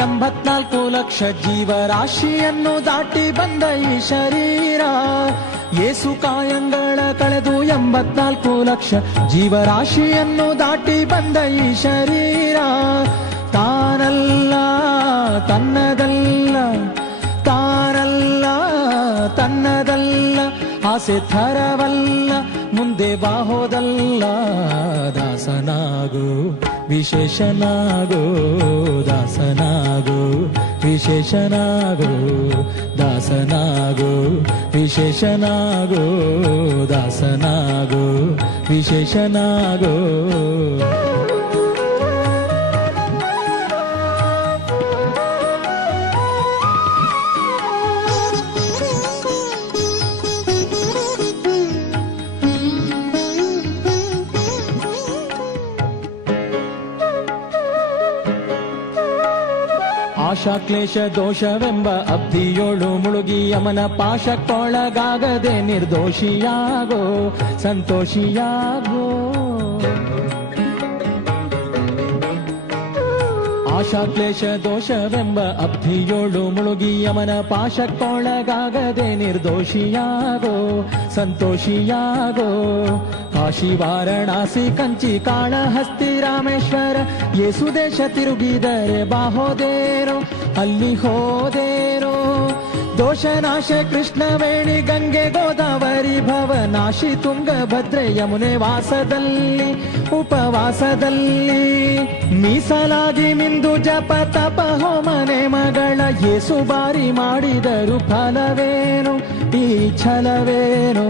84 ಲಕ್ಷ ಜೀವರಾಶಿಯನ್ನು ದಾಟಿ ಬಂದ ಈ ಶರೀರ. ಯೇಸು ಕಾಯಂಗಳ ಕಳೆದು 84 ಲಕ್ಷ ಜೀವರಾಶಿಯನ್ನು ದಾಟಿ ಬಂದ ಈ ಶರೀರ. ತಾನಲ್ಲ ತನ್ನದಲ್ಲ, ತಾನಲ್ಲ ತನ್ನದಲ್ಲ, ಆಸೆ ಥರವಲ್ಲ, ಮುಂದೆ ಬಾಹೋದಲ್ಲ. ದಾಸನಾಗು ವಿಶೇಷನಾಗೋ, ದಾಸನಾಗೋ ವಿಶೇಷನಾಗೋ, ದಾಸನಾಗೋ ವಿಶೇಷನಾಗೋ, ದಾಸನಾಗೋ ವಿಶೇಷನಾಗೋ. ಆಶಾ ಕ್ಲೇಶ ದೋಷವೆಂಬ ಅಬ್ಧಿಯೋಳು ಮುಳುಗಿ ಯಮನ ಪಾಶಕ್ಕೊಳಗಾಗದೆ ನಿರ್ದೋಷಿಯಾಗೋ, ಸಂತೋಷಿಯಾಗೋ. ಆಶಾ ಕ್ಲೇಶ ದೋಷವೆಂಬ ಅಬ್ಧಿಯೋಳು ಮುಳುಗಿ ಯಮನ ಪಾಶಕ್ಕೊಳಗಾಗದೆ ನಿರ್ದೋಷಿಯಾಗೋ, ಸಂತೋಷಿಯಾಗೋ. ಕಾಶಿ ವಾರಣಾಸಿ ಕಂಚಿ ಕಾಳಹಸ್ತಿ ರಾಮೇಶ್ವರ ಯೇಸು ದೇಶ ತಿರುಗಿದರೆ ಬಾಹೋದೇರೋ, ಅಲ್ಲಿ ಹೋದೇರೋ. ದೋಷನಾಶ ಕೃಷ್ಣವೇಣಿ ಗಂಗೆ ಗೋದಾವರಿ ಭವನಾಶಿ ತುಂಗಭದ್ರೆ ಯಮುನೆ ವಾಸದಲ್ಲಿ ಉಪವಾಸದಲ್ಲಿ ಮೀಸಲಾಗಿ ಮಿಂದು ಜಪ ತಪ ಹೋಮನೆ ಮಗಳ ಯೇಸು ಬಾರಿ ಮಾಡಿದರು ಫಲವೇನು ಈ ಛಲವೇನು.